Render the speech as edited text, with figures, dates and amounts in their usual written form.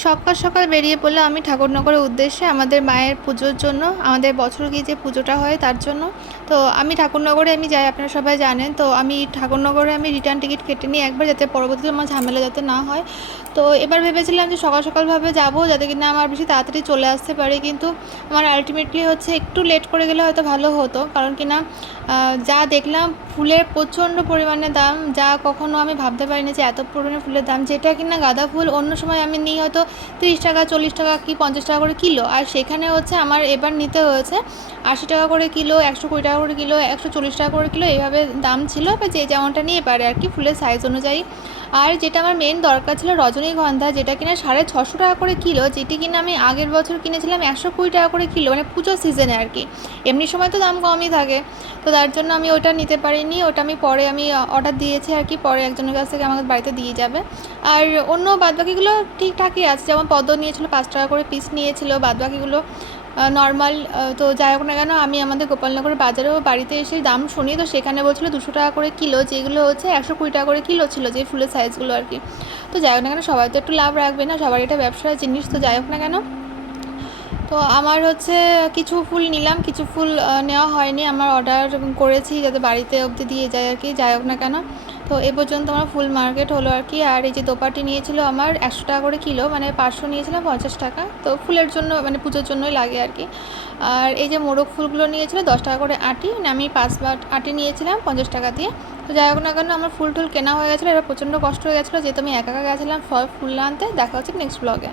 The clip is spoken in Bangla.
সকাল সকাল বেরিয়ে পড়লাম আমি ঠাকুরনগরের উদ্দেশ্যে আমাদের মায়ের পুজোর জন্য, আমাদের বছর গিয়ে যে পুজোটা হয় তার জন্য। তো আমি ঠাকুরনগরে যাই, আপনারা সবাই জানেন। তো আমি ঠাকুরনগরে রিটার্ন টিকিট কেটে নিই একবার, যাতে পরবর্তীতে আমার ঝামেলা যাতে না হয়। তো এবার ভেবেছিলাম যে সকাল সকালভাবে যাবো, যাতে কিনা আমার বেশি তাড়াতাড়ি চলে আসতে পারি। কিন্তু আমার আলটিমেটলি একটু লেট করে গেলে হয়তো ভালো হতো, কারণ কিনা যা দেখলাম ফুলের প্রচণ্ড পরিমাণে দাম, যা কখনো আমি ভাবতে পারিনি যে এত পরিমাণে ফুলের দাম। যেটা কিনা গাঁদা ফুল অন্য সময় আমি নিই হয়তো 30 টাকা, 40 টাকা কি 50 টাকা করে কিলো, আর সেখানে আমার এবার নিতে হয়েছে 80 টাকা করে কিলো, 120 টাকা করে কিলো, 140 টাকা করে কিলো, এইভাবে দাম ছিল। বা যে যেমনটা নিয়ে পারে আর কি, ফুলের সাইজ অনুযায়ী। আর যেটা আমার মেন দরকার ছিল রজনীগন্ধা, যেটা কিনা 650 টাকা করে কিলো, যেটি কিনা আমি আগের বছর কিনেছিলাম 120 টাকা করে কিলো, মানে পুজোর সিজনে আর কি। এমনি সময় তো দাম কমই থাকে। তো তার জন্য আমি ওটা নিতে পারিনি, ওটা আমি পরে অর্ডার দিয়েছি আর কি, পরে একজনের কাছ থেকে আমাদের বাড়িতে দিয়ে যাবে। আর অন্য বাদবাকিগুলো ঠিকঠাকই আছে, যেমন পদ্ম নিয়েছিল 5 টাকা করে পিস নিয়েছিল, বাদবাকিগুলো নর্মাল। তো যাই হোক না কেন, আমি আমাদের গোপালনগরের বাজারেও বাড়িতে এসে দাম শুনি, তো সেখানে বলছিল 200 টাকা করে কিলো, যেগুলো 120 টাকা করে কিলো ছিল, যে ফুলের সাইজগুলো আর কি। তো যাই হোক না কেন, সবাই তো একটু লাভ রাখবে না, সবার এটা ব্যবসার জিনিস। তো যাই হোক না কেন, তো আমার কিছু ফুল নিলাম, কিছু ফুল নেওয়া হয়নি, আমার অর্ডার করেছি যাতে বাড়িতে অবধি দিয়ে যায় আর কি। যাই হোক না কেন, তো এ পর্যন্ত আমার ফুল মার্কেট হলো আর কি। আর এই যে দোপাটি নিয়েছিল আমার 100 টাকা করে কিলো, মানে 500 নিয়েছিলাম 50 টাকা, তো ফুলের জন্য মানে পুজোর জন্যই লাগে আর কি। আর এই যে মোরগ ফুলগুলো নিয়েছিল 10 টাকা করে আটি, মানে আমি 5 বার আটি নিয়েছিলাম 50 টাকা দিয়ে। তো যাই হোক না কেন, আমার ফুল টুল কেনা হয়ে গেছিলো, এবার প্রচণ্ড কষ্ট হয়ে গেছিলো, যেহেতু আমি একা একা গেছিলাম ফুল আনতে। দেখা হচ্ছে নেক্সট ব্লগে।